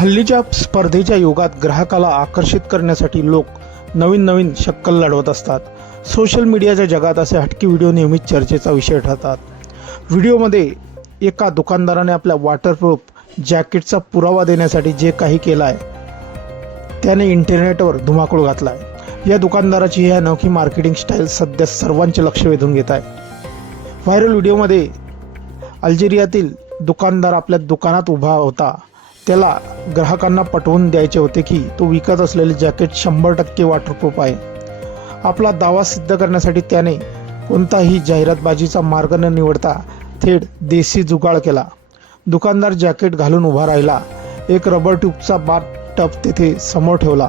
हल्लीच्या स्पर्धेच्या युगात ग्राहकाला आकर्षित करण्यासाठी लोक नवीन शक्कल लढवत असतात। सोशल मीडियाच्या जगात असे हटके व्हिडिओ नेहमीच चर्चेचा विषय ठरतात। व्हिडिओमध्ये एका दुकानदाराने आपल्या वॉटरप्रूफ जॅकेटचा पुरावा देण्यासाठी जे काही केलं आहे त्याने इंटरनेटवर धुमाकूळ घातला आहे। या दुकानदाराची ही अनोखी मार्केटिंग स्टाईल सध्या सर्वांचे लक्ष वेधून घेत आहे। व्हायरल व्हिडिओमध्ये अल्जेरियातील दुकानदार आपल्या दुकानात उभा होता। त्याला ग्राहकांना पटवून द्यायचे होते की तो विकत असलेले जॅकेट 100% वॉटरप्रूफ आहे। आपला दावा सिद्ध करण्यासाठी त्याने कोणताही जाहिरातबाजीचा मार्ग न निवडता थेट देशी जुगाड केला। दुकानदार जॅकेट घालून उभा राहिला। एक रबर ट्यूबचा टब तेथे समोर ठेवला।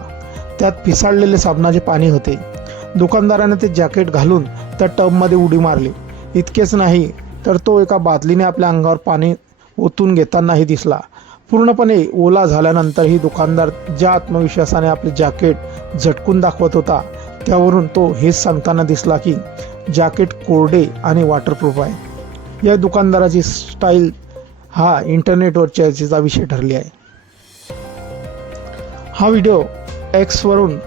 त्यात पिसाळलेले साबणाचे पाणी होते। दुकानदाराने ते जॅकेट घालून त्या टबमध्ये उडी मारली। इतकेच नाही तर तो एका बादलीने आपल्या अंगावर पाणी ओतून घेतानाही दिसला। पूर्णपणे ओला झाल्यानंतरही दुकानदार ज्या आत्मविश्वासाने आपले जॅकेट झटकून दाखवत होता त्यावरून तो हेच सांगताना दिसला की जॅकेट कोरडे आणि वॉटरप्रूफ आहे। या दुकानदाराची स्टाईल हा इंटरनेटवर चर्चेचा विषय ठरली आहे। हा व्हिडिओ एक्सवरून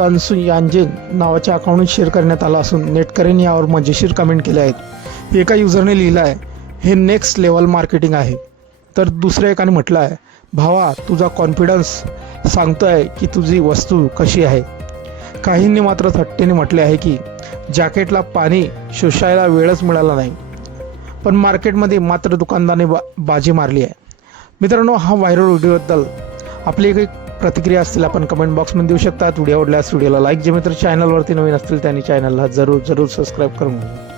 तन्सू यांजेन नावाच्या अकाउंटने शेअर करण्यात आला असून नेटकऱ्यांनी यावर मजेशीर कमेंट केले आहेत। एका युजरने लिहिलं आहे, हे नेक्स्ट लेवल मार्केटिंग आहे। तर दुसऱ्या एकाने म्हटलं आहे, भावा तुझा कॉन्फिडन्स सांगतोय की तुझी वस्तू कशी आहे। काहींनी मात्र थट्टेने म्हटले आहे की जॅकेटला पाणी शोषायला वेळच मिळाला नाही, पण मार्केटमध्ये मात्र दुकानदाराने बाजी मारली आहे। मित्रांनो, हा व्हायरल व्हिडिओबद्दल आपली काही प्रतिक्रिया असतील आपण कमेंट बॉक्समध्ये देऊ शकतात। व्हिडिओ आवडल्यास व्हिडिओला लाईक, जे मित्र चॅनलवरती नवीन असतील त्यांनी चॅनलला जरूर सबस्क्राईब करून घ्या।